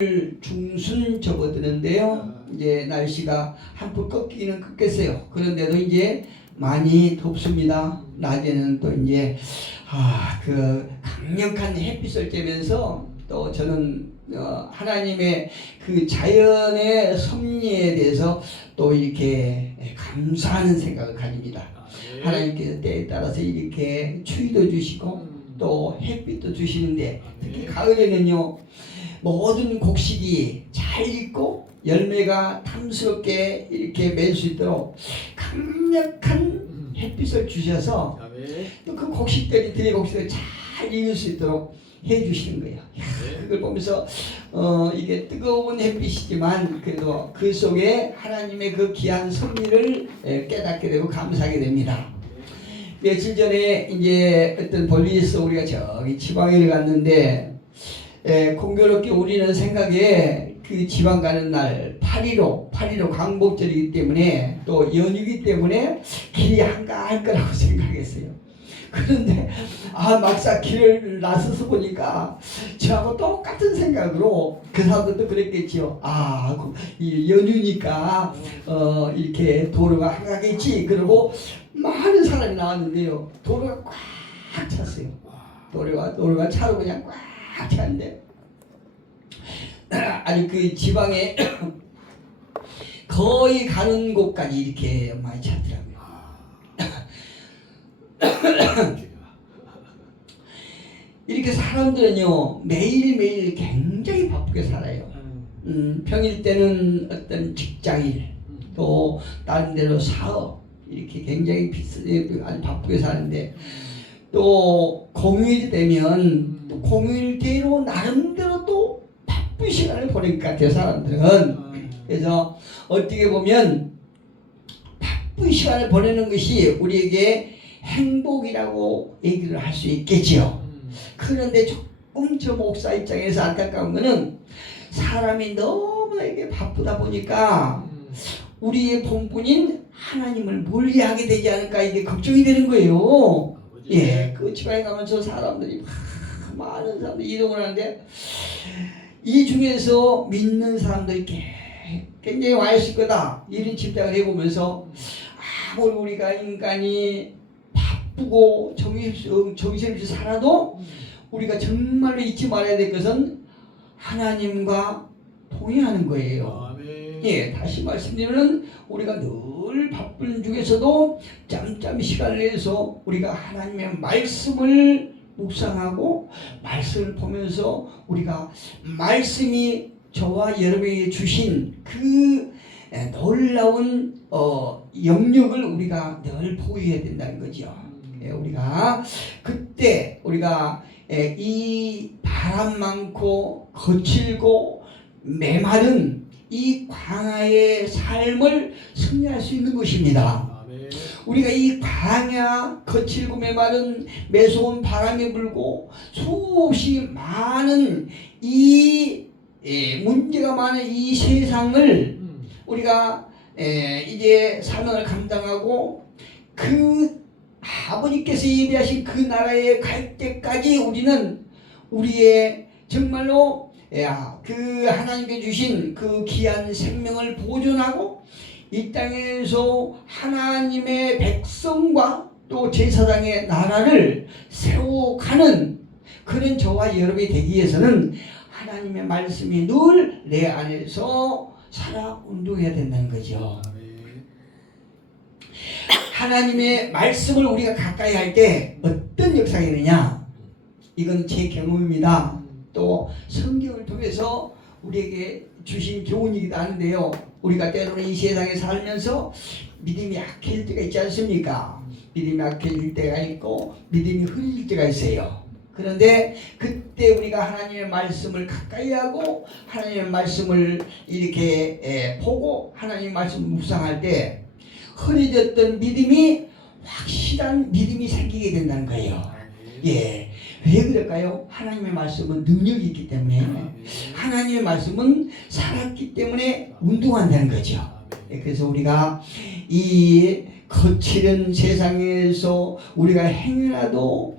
중순 접어드는데요. 이제 날씨가 한풀 꺾이기는 꺾겠어요. 그런데도 이제 많이 덥습니다. 낮에는 또 이제 그 강력한 햇빛을 쬐면서 또 저는 하나님의 그 자연의 섭리에 대해서 또 이렇게 감사하는 생각을 가집니다. 하나님께서 때에 따라서 이렇게 추위도 주시고 또 햇빛도 주시는데 특히 가을에는요, 모든 곡식이 잘 익고 열매가 탐스럽게 이렇게 맺을 수 있도록 강력한 햇빛을 주셔서 또 그 곡식들이 들의 곡식을 잘 익을 수 있도록 해주시는 거예요. 그걸 보면서 이게 뜨거운 햇빛이지만 그래도 그 속에 하나님의 그 귀한 섭리를 깨닫게 되고 감사하게 됩니다. 며칠 전에 이제 어떤 볼일에서 우리가 저기 지방에 갔는데 공교롭게 우리는 생각에 그 지방 가는 날 8.15 광복절이기 때문에 또 연휴이기 때문에 길이 한가할 거라고 생각했어요. 그런데 막상 길을 나서서 보니까 저하고 똑같은 생각으로 그 사람들도 그랬겠죠. 이 연휴니까 이렇게 도로가 한가하겠지. 그러고 많은 사람이 나왔는데요, 도로가 꽉 찼어요. 도로가 차로 그냥 꽉 찼는데 아니 그 지방에 거의 가는 곳까지 이렇게 많이 찼더라고요. 이렇게 사람들은요 매일매일 굉장히 바쁘게 살아요. 평일 때는 어떤 직장일 또 다른 데로 사업 이렇게 굉장히 아주 바쁘게 사는데 또 공휴일 되면 또 공휴일대로 나름대로 또 바쁜 시간을 보낼 것 같아요, 사람들은. 그래서 어떻게 보면 바쁜 시간을 보내는 것이 우리에게 행복이라고 얘기를 할 수 있겠지요. 그런데 조금 저 목사 입장에서 안타까운 거는 사람이 너무나 이게 바쁘다 보니까 우리의 본분인 하나님을 멀리하게 되지 않을까 이게 걱정이 되는 거예요. 그 지방에 가면 저 사람들이 많은 사람들이 이동을 하는데 이 중에서 믿는 사람들이 굉장히 와 있을 거다 이런 짐작을 해보면서 아무리 우리가 인간이 바쁘고 정신없이 살아도 우리가 정말로 잊지 말아야 될 것은 하나님과 통해하는 거예요. 다시 말씀드리면 우리가 늘 바쁜 중에서도 짬짬이 시간을 내서 우리가 하나님의 말씀을 묵상하고 말씀을 보면서 우리가 말씀이 저와 여러분에게 주신 그 놀라운 영역을 우리가 늘 보유해야 된다는 거죠. 우리가 그때 우리가 이 바람 많고 거칠고 메마른 이 광야의 삶을 승리할 수 있는 것입니다. 우리가 이 광야 거칠고 메마른 매서운 바람이 불고 수없이 많은 이 문제가 많은 이 세상을 우리가 이제 사명을 감당하고 그 아버지께서 예비하신 그 나라에 갈 때까지 우리는 우리의 정말로 그 하나님께 주신 그 귀한 생명을 보존하고 이 땅에서 하나님의 백성과 또 제사장의 나라를 세워가는 그런 저와 여러분이 되기 위해서는 하나님의 말씀이 늘 내 안에서 살아 운동해야 된다는 거죠. 하나님의 말씀을 우리가 가까이 할 때 어떤 역사가 있느냐, 이건 제 경험입니다. 또 성경을 통해서 우리에게 주신 교훈이기도 하는데요, 우리가 때로는 이 세상에 살면서 믿음이 약해질 때가 있지 않습니까? 믿음이 약해질 때가 있고 믿음이 흐릴 때가 있어요. 그런데 그때 우리가 하나님의 말씀을 가까이 하고 하나님의 말씀을 이렇게 보고 하나님의 말씀을 묵상할 때 흐려졌던 믿음이 확실한 믿음이 생기게 된다는 거예요. 왜 그럴까요? 하나님의 말씀은 능력이 있기 때문에, 하나님의 말씀은 살았기 때문에 운동한다는 거죠. 그래서 우리가 이 거칠은 세상에서 우리가 행여라도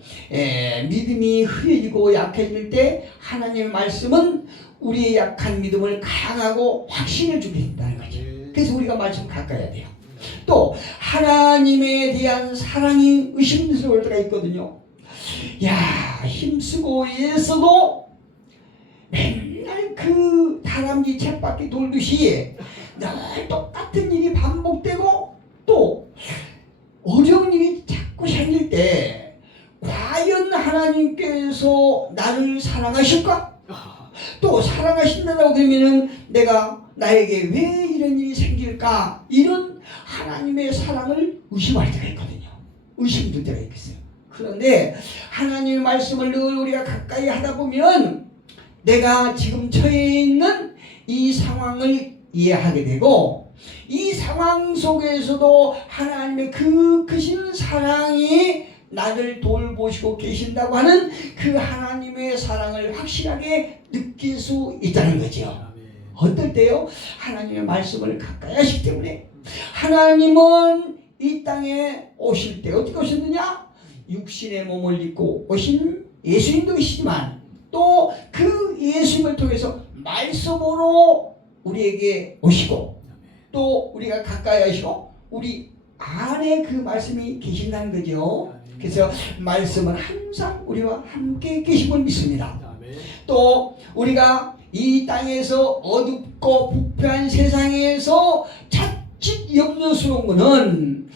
믿음이 흐려지고 약해질 때 하나님의 말씀은 우리의 약한 믿음을 강하고 확신을 주게 된다는 거죠. 그래서 우리가 말씀 가까이야 돼요. 또 하나님에 대한 사랑이 의심스러울 때가 있거든요. 야, 힘쓰고 애써도 맨날 그 다람쥐 쳇바퀴 돌듯이 늘 똑같은 일이 반복되고 또 어려운 일이 자꾸 생길 때 과연 하나님께서 나를 사랑하실까? 또 사랑하신다고 그러면은 내가 나에게 왜 이런 일이 생길까? 이런 하나님의 사랑을 의심할 때가 있거든요. 의심될 때가 있겠어요. 그런데 하나님의 말씀을 늘 우리가 가까이 하다 보면 내가 지금 처해 있는 이 상황을 이해하게 되고 이 상황 속에서도 하나님의 그 크신 사랑이 나를 돌보시고 계신다고 하는 그 하나님의 사랑을 확실하게 느낄 수 있다는 거죠. 어떨 때요? 하나님의 말씀을 가까이 하시기 때문에. 하나님은 이 땅에 오실 때 어떻게 오셨느냐? 육신의 몸을 입고 오신 예수님도 계시지만 또 그 예수님을 통해서 말씀으로 우리에게 오시고 또 우리가 가까이 하시고 우리 안에 그 말씀이 계신다는 거죠. 그래서 말씀은 항상 우리와 함께 계심을 믿습니다. 또 우리가 이 땅에서 어둡고 부패한 세상에서 자칫 염려스러운 것은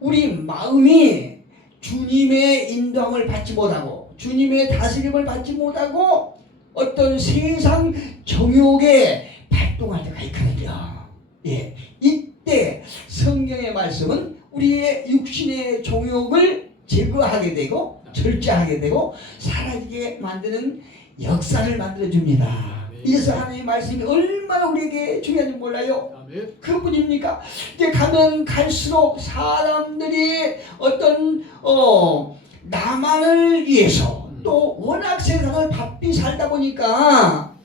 우리 마음이 주님의 인도함을 받지 못하고 주님의 다스림을 받지 못하고 어떤 세상 정욕에 발동할 때가 있거든요. 예, 이때 성경의 말씀은 우리의 육신의 정욕을 제거하게 되고 절제하게 되고 사라지게 만드는 역사를 만들어줍니다. 이래서 하나님의 말씀이 얼마나 우리에게 중요한지 몰라요. 그분입니까? 이제 가면 갈수록 사람들이 어떤 나만을 위해서 또 워낙 세상을 바삐 살다 보니까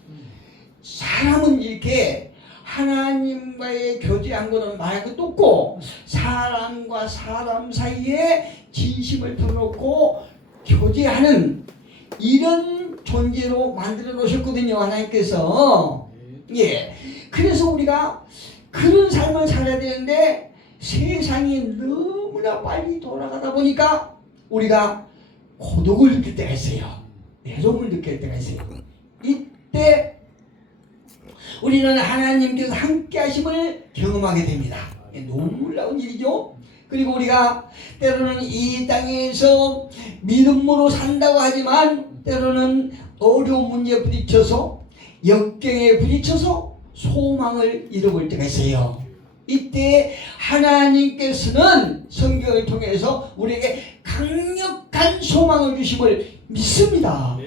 사람은 이렇게 하나님과의 교제한 거는 말할 것도 없고 사람과 사람 사이에 진심을 펴놓고 교제하는 이런 존재로 만들어 놓으셨거든요. 하나님께서. 예. 그래서 우리가 그런 삶을 살아야 되는데 세상이 너무나 빨리 돌아가다 보니까 우리가 고독을 느낄 때가 있어요. 외로움을 느낄 때가 있어요. 이때 우리는 하나님께서 함께 하심을 경험하게 됩니다. 놀라운 일이죠. 그리고 우리가 때로는 이 땅에서 믿음으로 산다고 하지만 때로는 어려운 문제에 부딪혀서 역경에 부딪혀서 소망을 잃어볼 때가 있어요. 이때 하나님께서는 성경을 통해서 우리에게 강력한 소망을 주심을 믿습니다.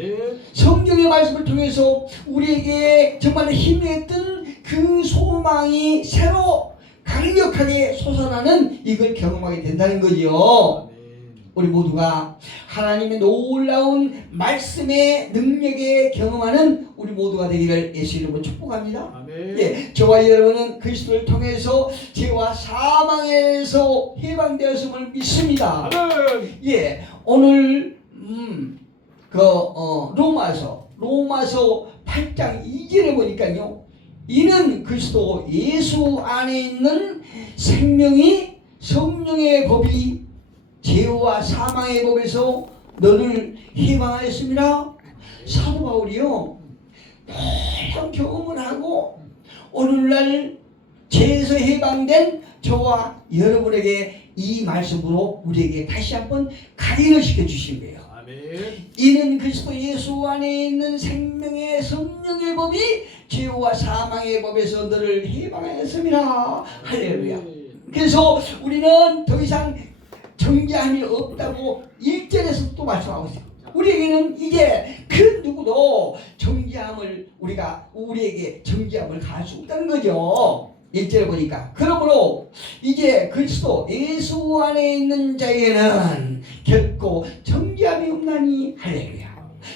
성경의 말씀을 통해서 우리에게 정말 힘했던 그 소망이 새로 강력하게 솟아나는 이걸 경험하게 된다는 거죠. 우리 모두가 하나님의 놀라운 말씀의 능력에 경험하는 우리 모두가 되기를 예수 이름으로 축복합니다. 예, 저와 여러분은 그리스도를 통해서 죄와 사망에서 해방되었음을 믿습니다. 예, 오늘 로마서 8장 2절에 보니까요. 이는 그리스도 예수 안에 있는 생명이 성령의 법이 죄와 사망의 법에서 너를 해방하였습니다. 사도 바울이요 놀라운 경험을 하고 오늘날 죄에서 해방된 저와 여러분에게 이 말씀으로 우리에게 다시 한번 각인을 시켜주신 거예요. 이는 그리스도 예수 안에 있는 생명의 성령의 법이 죄와 사망의 법에서 너를 해방하였습니다. 할렐루야. 그래서 우리는 더 이상 정죄함이 없다고 1절에서 또 말씀하고 있어요. 우리에게는 이제 그 누구도 우리에게 정죄함을 가할 수 없다는 거죠. 1절에 보니까. 그러므로 이제 그리스도 예수 안에 있는 자에게는 결코 정죄함이 없나니 할렐루야.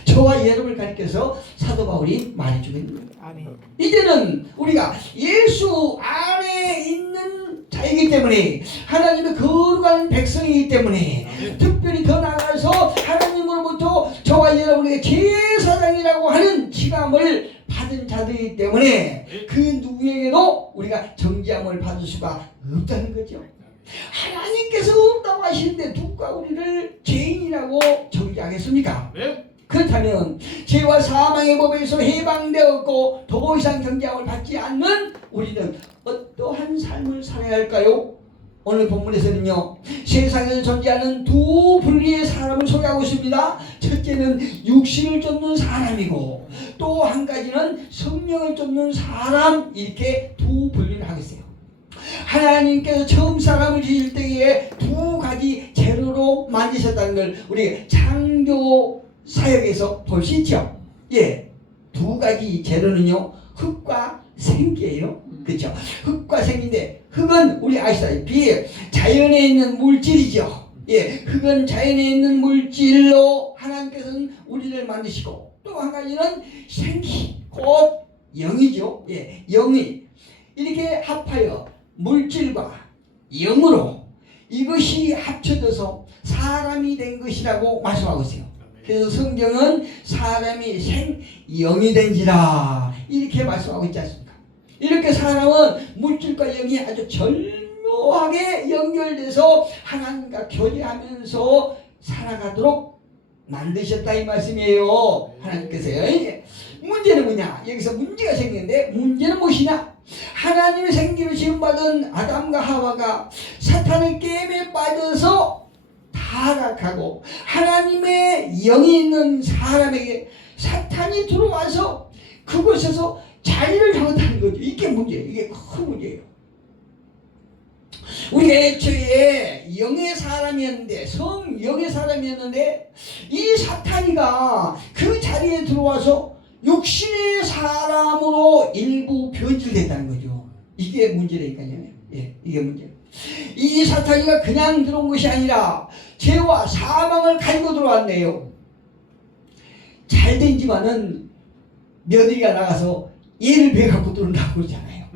저와 여러분을 가리켜서 사도 바울이 말해주고 있는 거예요. 이제는 우리가 예수 안에 있는 자이기 때문에 하나님의 거룩한 백성이기 때문에 특별히 더 나아가서 하나님으로부터 저와 여러분에게 제사장이라고 하는 지감을 받은 자 받기 때문에 그 누구에게도 우리가 정죄함을 받을 수가 없다는 거죠. 하나님께서 없다고 하시는데 누가 우리를 죄인이라고 정죄하겠습니까? 그렇다면 죄와 사망의 법에서 해방되었고 더 이상 정죄함을 받지 않는 우리는 어떠한 삶을 살아야 할까요? 오늘 본문에서는요, 세상에서 존재하는 두 분리의 사람을 소개하고 있습니다. 첫째는 육신을 쫓는 사람이고 또 한 가지는 성령을 쫓는 사람, 이렇게 두 분리를 하겠어요. 하나님께서 처음 사람을 지을 때에 두 가지 재료로 만드셨다는 걸 우리 창조 사역에서 볼 수 있죠. 예, 두 가지 재료는요, 흙과 생기예요. 그렇죠? 흙과 생기인데, 흙은 우리 아시다시피 자연에 있는 물질이죠. 예, 흙은 자연에 있는 물질로 하나님께서는 우리를 만드시고, 또 한 가지는 생기, 곧 영이죠. 예, 영이 이렇게 합하여 물질과 영으로 이것이 합쳐져서 사람이 된 것이라고 말씀하고 있어요. 그래서 성경은 사람이 생영이 된지라 이렇게 말씀하고 있지 않습니까? 이렇게 사람은 물질과 영이 아주 절묘하게 연결돼서 하나님과 교제하면서 살아가도록 만드셨다 이 말씀이에요. 하나님께서요. 문제는 뭐냐? 여기서 문제가 생기는데, 문제는 무엇이냐? 하나님의 생기로 지음받은 아담과 하와가 사탄의 게임에 빠져서 타락하고 하나님의 영이 있는 사람에게 사탄이 들어와서 그곳에서 자리를 잡았다는 거죠. 이게 문제예요. 이게 큰 문제예요. 우리가 애초에 영의 사람이었는데, 성영의 사람이었는데, 이 사탄이가 그 자리에 들어와서 육신의 사람으로 일부 변질됐다는 거죠. 이게 문제라니까요. 예, 이게 문제. 이 사탄이가 그냥 들어온 것이 아니라 죄와 사망을 가지고 들어왔네요. 잘된 집안은 며느리가 나가서 얘를 배 갖고 들어온다고 그러잖아요.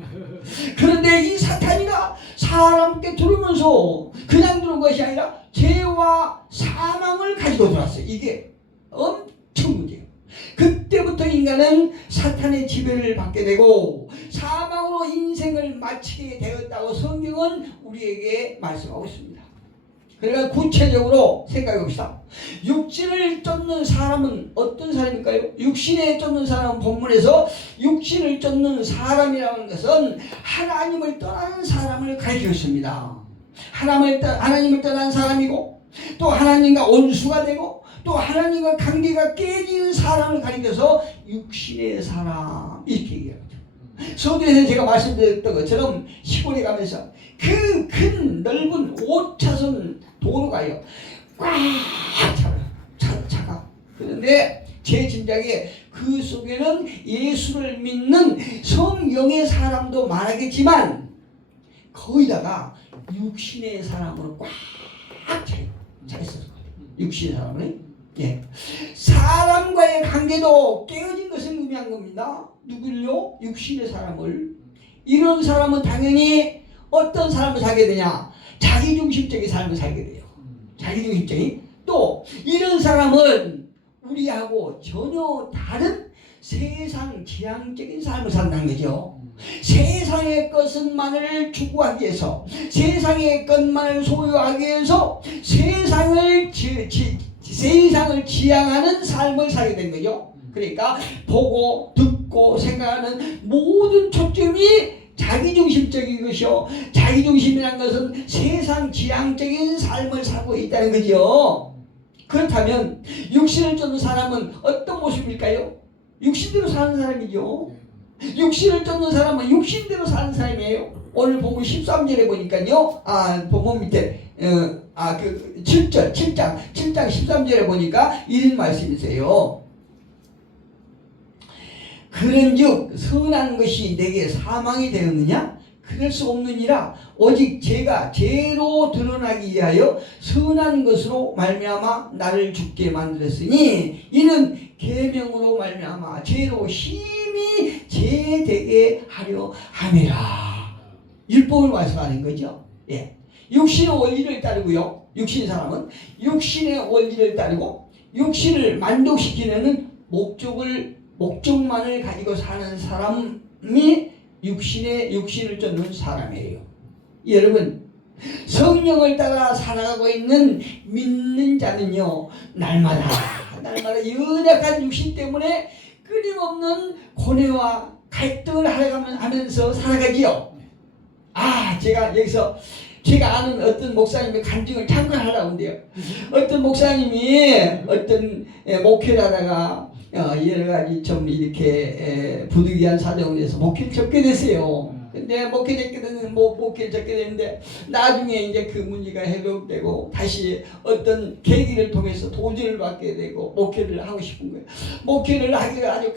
그런데 이 사탄이가 사람께 들어오면서 그냥 들어온 것이 아니라 죄와 사망을 가지고 들어왔어요. 이게 엄청 문제예요. 그때부터 인간은 사탄의 지배를 받게 되고 사망으로 인생을 마치게 되었다고 성경은 우리에게 말씀하고 있습니다. 그러니까 구체적으로 생각해 봅시다. 육신을 쫓는 사람은 어떤 사람일까요? 육신에 쫓는 사람은 본문에서 육신을 쫓는 사람이라는 것은 하나님을 떠난 사람을 가리키고 있습니다. 하나님을 떠난 사람이고 또 하나님과 원수가 되고 또 하나님과 관계가 깨지는 사람을 가리켜서 육신의 사람 이렇게 얘기하죠. 서두에서 제가 말씀드렸던 것처럼 시골에 가면서 그 큰 넓은 5차선 도로가요 꽉 차가. 그런데 제 짐작에 그 속에는 예수를 믿는 성령의 사람도 많았겠지만 거기다가 육신의 사람으로 꽉 차 있었을 거예요. 육신의 사람은 예. 사람과의 관계도 깨어진 것을 의미한 겁니다. 누구를요? 육신의 사람을. 이런 사람은 당연히 어떤 삶을 살게 되냐? 자기중심적인 삶을 살게 돼요. 자기중심적인. 또 이런 사람은 우리하고 전혀 다른 세상 지향적인 삶을 산다는 거죠. 세상의 것만을 추구하기 위해서, 세상의 것만을 소유하기 위해서 세상을 지향하는 삶을 살게 된 거죠. 그러니까 보고 듣고 생각하는 모든 초점이 자기중심적인 것이요, 자기중심이라는 것은 세상 지향적인 삶을 살고 있다는 거죠. 그렇다면 육신을 쫓는 사람은 어떤 모습일까요? 육신대로 사는 사람이죠. 육신을 쫓는 사람은 육신대로 사는 사람이에요. 오늘 본문 13절에 보니까요, 본문 밑에 그 7장 13절에 보니까 이런 말씀이세요. 그런즉 선한 것이 내게 사망이 되었느냐? 그럴 수 없느니라. 오직 죄가 죄로 드러나기 위하여 선한 것으로 말미암아 나를 죽게 만들었으니 이는 계명으로 말미암아 죄로 심히 죄되게 하려 함이라. 율법을 말씀하는 거죠. 예. 육신의 원리를 따르고요. 육신의 사람은 육신의 원리를 따르고 육신을 만족시키는 목적을 목적만을 가지고 사는 사람이 육신을 쫓는 사람이에요. 여러분, 성령을 따라 살아가고 있는 믿는 자는요, 날마다 연약한 육신 때문에 끊임없는 고뇌와 갈등을 하면서 살아가지요. 제가 아는 어떤 목사님의 간증을 참고하려고 한대요. 어떤 목사님이 어떤 목회를 하다가 여러 가지 좀 이렇게 부득이한 사정을 해서 목회를 접게 됐어요. 근데 목회를 접게 됐는데 나중에 이제 그 문제가 해결되고 다시 어떤 계기를 통해서 도전을 받게 되고 목회를 하고 싶은 거예요. 목회를 하기가 아주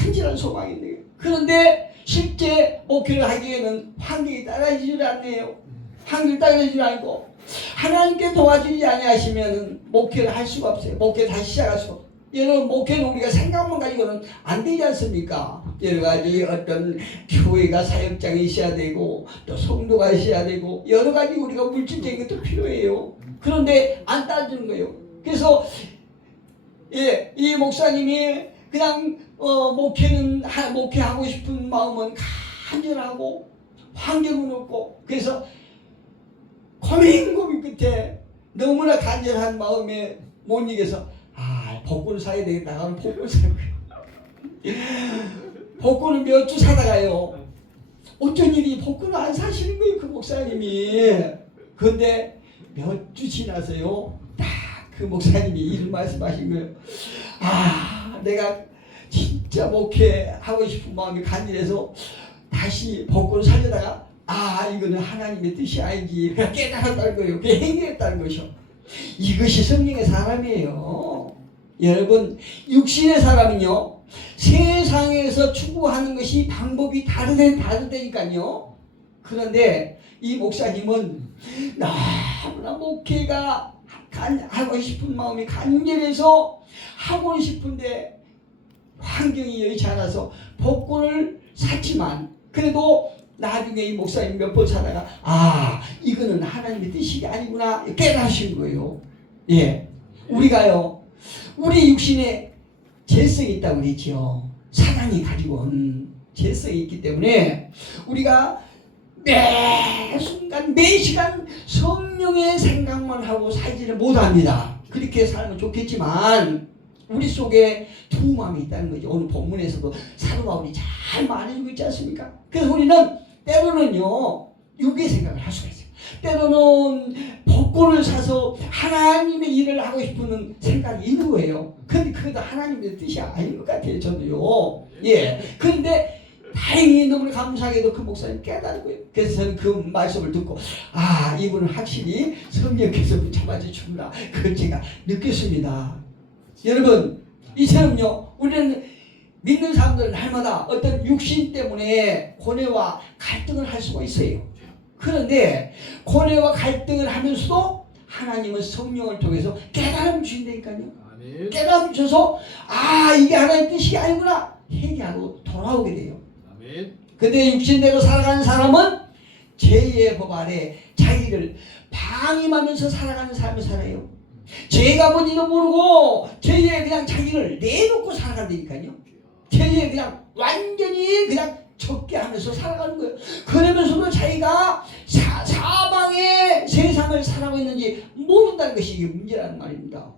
간절한 소망인데요. 그런데 실제 목회를 하기에는 환경이 따라지질 않네요. 환경이 따라지질 않고 하나님께 도와주지 아니하시면 목회를 할 수가 없어요. 목회 다시 시작할 수가 없어요. 여러분, 목회는 우리가 생각만 가지고는 안 되지 않습니까? 여러 가지 어떤 교회가 사역장이 있어야 되고 또 성도가 있어야 되고 여러 가지 우리가 물질적인 것도 필요해요. 그런데 안 따르는 거예요. 그래서 이 목사님이 그냥 목회하고 싶은 마음은 간절하고 환경은 없고, 그래서 고민 끝에 너무나 간절한 마음에 못 이겨서 복권을 사야 되겠다 하면 복권을 산 거예요. 복권을 몇 주 사다가요, 어쩐 일이 복권을 안 사시는 거예요, 그 목사님이. 그런데 몇 주 지나서요, 딱 그 목사님이 이런 말씀하신 거예요. 내가 진짜 목회하고 싶은 마음이 간절해서 다시 복권을 사려다가 이거는 하나님의 뜻이 아니지, 그냥 깨달았다는 거예요. 그게 행위했다는 것이요. 이것이 성령의 사람이에요. 여러분, 육신의 사람은요, 세상에서 추구하는 것이 방법이 다르다니까요. 그런데 이 목사님은 너무나 목회가 하고 싶은 마음이 간절해서 하고 싶은데 환경이 여의치 않아서 복권을 샀지만, 그래도 나중에 이 목사님 몇 번 사다가 이거는 하나님의 뜻이 아니구나 깨달으신 거예요. 우리가요, 우리 육신에 죄성이 있다고 그랬죠. 사단이 가지고 온 죄성이 있기 때문에 우리가 매 순간 매 시간 성령의 생각만 하고 살지를 못합니다. 그렇게 살면 좋겠지만 우리 속에 두 마음이 있다는 거죠. 오늘 본문에서도 사도 바울이 잘 말해주고 있지 않습니까? 그래서 우리는 때로는요, 육의 생각을 할 수가 있어요. 때로는 복권을 사서 하나님의 일을 하고 싶은 생각이 있는 거예요. 근데 그것도 하나님의 뜻이 아닌 것 같아요, 저도요. 그런데 다행히 너무 감사하게도 그 목사님 깨달고요. 그래서 저는 그 말씀을 듣고 이분은 확실히 성령께서 붙잡아 주시구나, 그걸 제가 느꼈습니다. 여러분, 이처럼요, 우리는 믿는 사람들은 날마다 어떤 육신 때문에 고뇌와 갈등을 할 수가 있어요. 그런데 고뇌와 갈등을 하면서도 하나님은 성령을 통해서 깨달음 주신다니까요. 깨달음 주셔서 이게 하나님의 뜻이 아니구나 회개하고 돌아오게 돼요. 근데 육신대로 살아가는 사람은 죄의 법 아래 자기를 방임하면서 살아가는 삶을 살아요. 죄가 뭔지도 모르고 죄에 그냥 자기를 내놓고 살아간다니까요. 죄에 그냥 완전히 그냥 적게 하면서 살아가는 거예요. 그러면서도 자기가 사방의 세상을 살아가고 있는지 모른다는 것이 이게 문제라는 말입니다.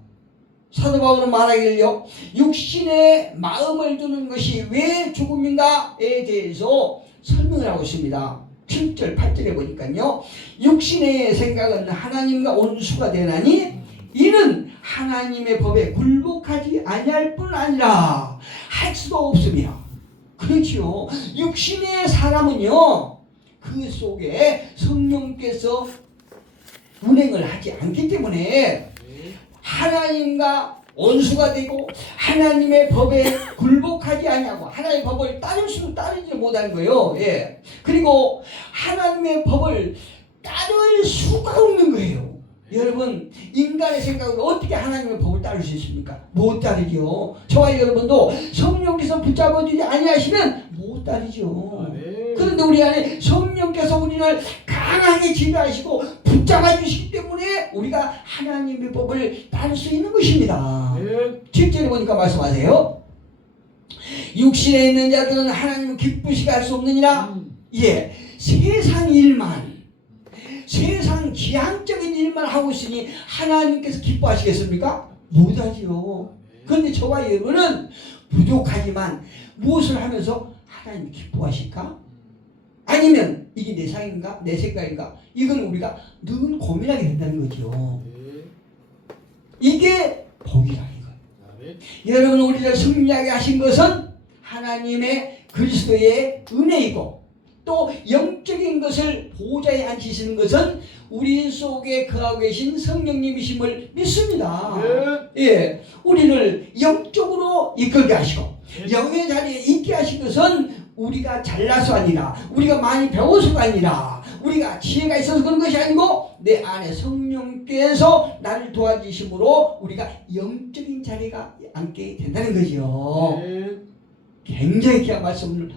사도 바울은 말하기를요, 육신의 마음을 두는 것이 왜 죽음인가에 대해서 설명을 하고 있습니다. 7절 8절에 보니까요, 육신의 생각은 하나님과 원수가 되나니 이는 하나님의 법에 굴복하지 아니할 뿐 아니라 할 수도 없습니다. 그렇죠. 육신의 사람은요, 그 속에 성령께서 운행을 하지 않기 때문에 하나님과 원수가 되고 하나님의 법에 굴복하지 아니하고 하나님의 법을 따를 수도 따르지 못하는 거예요. 그리고 하나님의 법을 따를 수가 없는 거예요. 여러분, 인간의 생각으로 어떻게 하나님의 법을 따를 수 있습니까? 못 따르죠. 저와 여러분도 성령께서 붙잡아주지 아니하시면 못 따르죠. 그런데 우리 안에 성령께서 우리를 강하게 지배하시고 붙잡아 주시기 때문에 우리가 하나님의 법을 따를 수 있는 것입니다. 7절에 보니까 말씀하세요. 육신에 있는 자들은 하나님을 기쁘시게 할 수 없느니라. 예, 세상 일만, 세상 기한적인 일만 하고 있으니 하나님께서 기뻐하시겠습니까? 못하지요. 그런데 저와 여러분은 부족하지만 무엇을 하면서 하나님이 기뻐하실까? 아니면 이게 내 생각인가? 내 생각인가? 이걸 우리가 늘 고민하게 된다는 거죠. 이게 복이라 이거. 여러분 우리를 승리하게 하신 것은 하나님의 그리스도의 은혜이고 또 영적인 것을 보좌에 앉히시는 것은 우리 속에 거하고 계신 성령님이심을 믿습니다. 예, 우리를 영적으로 이끌게 하시고 영의 자리에 있게 하신 것은 우리가 잘나서 아니라 우리가 많이 배워서가 아니라 우리가 지혜가 있어서 그런 것이 아니고 내 안에 성령께서 나를 도와주심으로 우리가 영적인 자리가 앉게 된다는 거죠. 굉장히 귀한 말씀을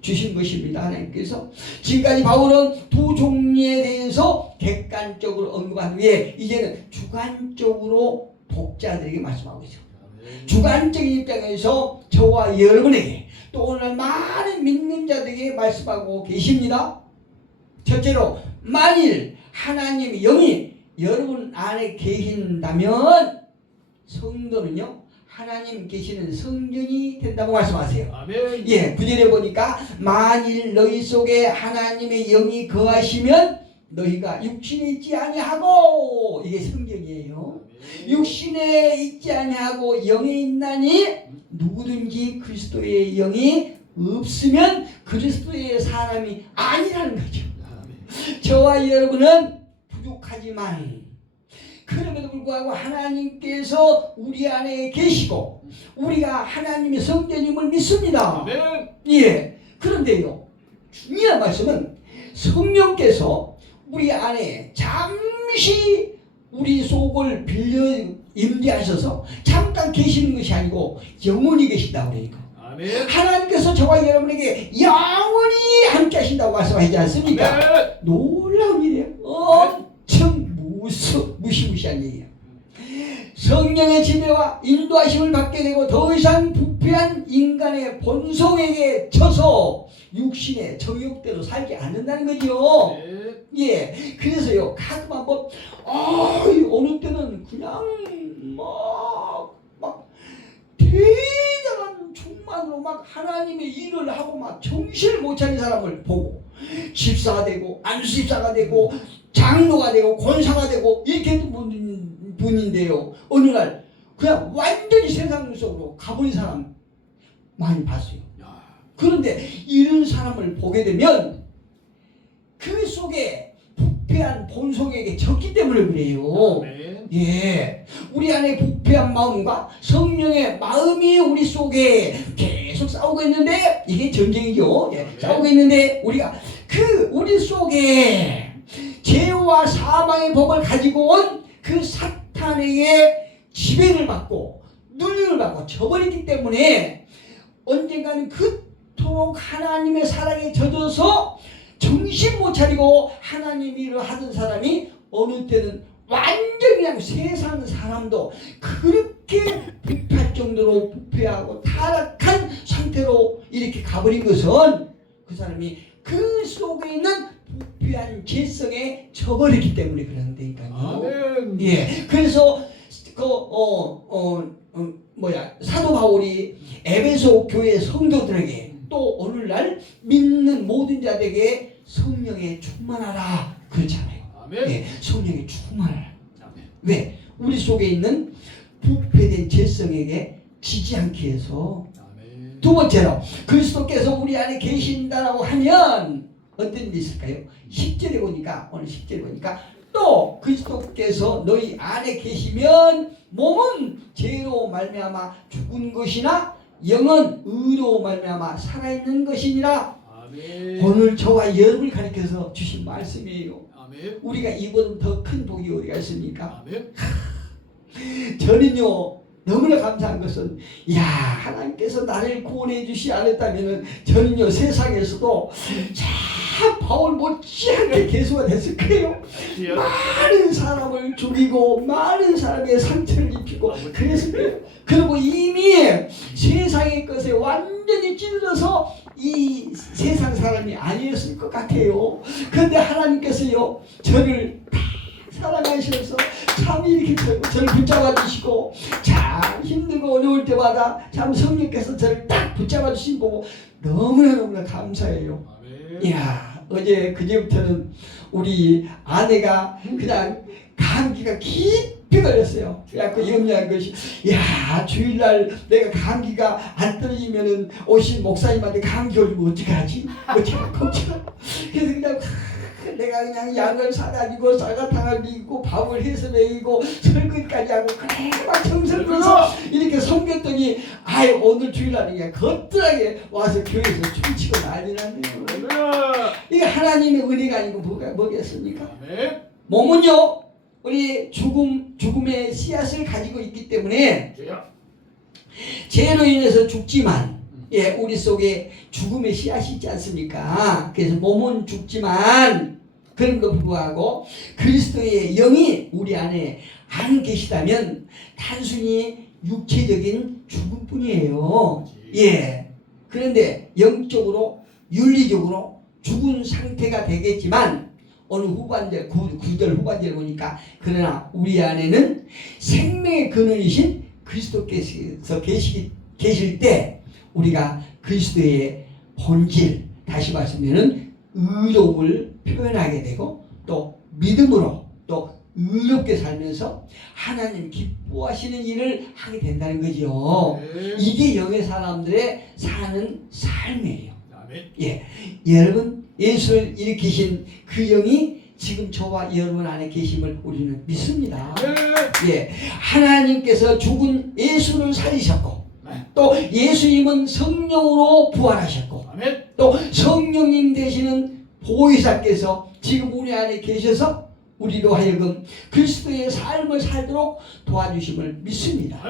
주신 것입니다. 하나님께서 지금까지 바울은 두 종류에 대해서 객관적으로 언급한 후에 이제는 주관적으로 독자들에게 말씀하고 있죠. 주관적인 입장에서 저와 여러분에게 또 오늘 많은 믿는 자들에게 말씀하고 계십니다. 첫째로 만일 하나님의 영이 여러분 안에 계신다면 성도는요 하나님 계시는 성전이 된다고 말씀하세요. 아멘. 예, 9절에 보니까 만일 너희 속에 하나님의 영이 거하시면 너희가 육신에 있지 아니하고 이게 성전이에요. 육신에 있지 아니하고 영에 있나니 누구든지 그리스도의 영이 없으면 그리스도의 사람이 아니라는 거죠. 저와 여러분은 부족하지만 그럼에도 불구하고 하나님께서 우리 안에 계시고 우리가 하나님의 성전임을 믿습니다. 아멘. 예. 그런데요 중요한 말씀은 성령께서 우리 안에 잠시 우리 속을 빌려 임재하셔서 잠깐 계시는 것이 아니고 영원히 계신다고 그러니까. 아멘. 하나님께서 저와 여러분에게 영원히 함께 하신다고 말씀하지 않습니까? 아멘. 놀라운 일이에요. 엄청 무시무시한 얘기예요. 성령의 지배와 인도하심을 받게 되고 더 이상 부패한 인간의 본성에게 져서 육신의 정욕대로 살지 않는다는 거죠. 예, 그래서요 가끔 한번 어느 때는 그냥 막 대단한 충만으로 막 하나님의 일을 하고 막 정신을 못 차린 사람을 보고 집사가 되고 안수집사가 되고 장로가 되고 권사가 되고 이렇게 된 분인데요 어느 날 그냥 완전히 세상 속으로 가버린 사람 많이 봤어요. 그런데 이런 사람을 보게 되면 그 속에 부패한 본성에게 졌기 때문에 그래요. 예, 우리 안에 부패한 마음과 성령의 마음이 우리 속에 계속 싸우고 있는데 이게 전쟁이죠. 예, 싸우고 있는데 우리가 우리 속에 죄와 사망의 법을 가지고 온 그 사탄에게 지배를 받고 눌림을 받고 져버렸기 때문에 언젠가는 그토록 하나님의 사랑에 젖어서 정신 못 차리고 하나님 일을 하던 사람이 어느 때는 완전히 그냥 세상 사람도 그렇게 부패할 정도로 부패하고 타락한 상태로 이렇게 가버린 것은 그 사람이 그 속에 있는 부패한 죄성에 져버렸기 때문에 그런 데니까요. 아멘. 예, 그래서 사도 바울이 에베소 교회 성도들에게 또 오늘날 믿는 모든 자들에게 성령에 충만하라 그렇잖아요. 아멘. 예, 성령에 충만하라. 아멘. 왜? 우리 속에 있는 부패된 죄성에게 지지 않게 해서. 아멘. 두 번째로 그리스도께서 우리 안에 계신다라고 하면 어떤 일이 있을까요? 10절에 보니까 오늘 10절에 보니까 또 그리스도께서 너희 안에 계시면 몸은 죄로 말미암아 죽은 것이나 영은 의로 말미암아 살아있는 것이니라. 아멘. 오늘 저와 여러분을 가리켜서 주신 말씀이에요. 아멘. 우리가 이보다 더 큰 복이 어디가 있습니까? 아멘. 저는요 너무나 감사한 것은 하나님께서 나를 구원해 주시 않았다면 저는요 세상에서도 바울 못지않게 개수가 됐을 거예요. 많은 사람을 죽이고 많은 사람의 상처를 입히고 그랬을 거예요. 그리고 이미 세상의 것에 완전히 찔러서 이 세상 사람이 아니었을 것 같아요. 그런데 하나님께서요 저를 다 사랑하셔서 참 이렇게 저를 붙잡아 주시고 참 힘들고 어려울 때마다 참 성령께서 저를 딱 붙잡아 주신 거 너무나 감사해요. 이야, 그제부터는 우리 아내가 그냥 감기가 깊이 걸렸어요. 그래갖고 염려한 것이, 야, 주일날 내가 감기가 안 떨어지면은 오신 목사님한테 감기 걸리면 어떡하지? 걱정. 그래서 그냥 내가 그냥 약을 사가지고 쌀가탕을 먹이고 밥을 해서 먹이고 설거지까지 하고 그래 막 정성 들여서 이렇게 섬겼더니 아유 오늘 주일날이야 거뜬하게 와서 교회에서 춤추고 난리 났네요. 이게 하나님의 은혜가 아니고 뭐겠습니까? 몸은요 우리 죽음의 씨앗을 가지고 있기 때문에 죄로 인해서 죽지만 우리 속에 죽음의 씨앗이 있지 않습니까? 그래서 몸은 죽지만 그럼에도 불구하고 그리스도의 영이 우리 안에 안 계시다면 단순히 육체적인 죽음뿐이에요. 그런데 영적으로 윤리적으로 죽은 상태가 되겠지만 어느 후반절 9절 후반절에 보니까 그러나 우리 안에는 생명의 근원이신 그리스도께서 계실 때 우리가 그리스도의 본질 다시 말씀드리면 의로움을 표현하게 되고 또 믿음으로 또 의롭게 살면서 하나님 기뻐하시는 일을 하게 된다는 거죠. 이게 영의 사람들의 사는 삶이에요. 여러분 예수를 일으키신 그 영이 지금 저와 여러분 안에 계심을 우리는 믿습니다. 하나님께서 죽은 예수를 살리셨고 또 예수님은 성령으로 부활하셨고 또 성령님 되시는 보혜사께서 지금 우리 안에 계셔서 우리로 하여금 그리스도의 삶을 살도록 도와주심을 믿습니다.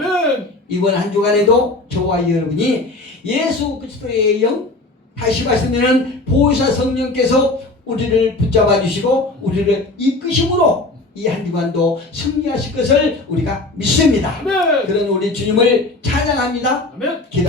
이번 한 주간에도 저와 여러분이 예수 그리스도의 영 다시 말씀드리는 보혜사 성령께서 우리를 붙잡아 주시고 우리를 이끄심으로 이 한 주간도 승리하실 것을 우리가 믿습니다. 그런 우리 주님을 찬양합니다. 기도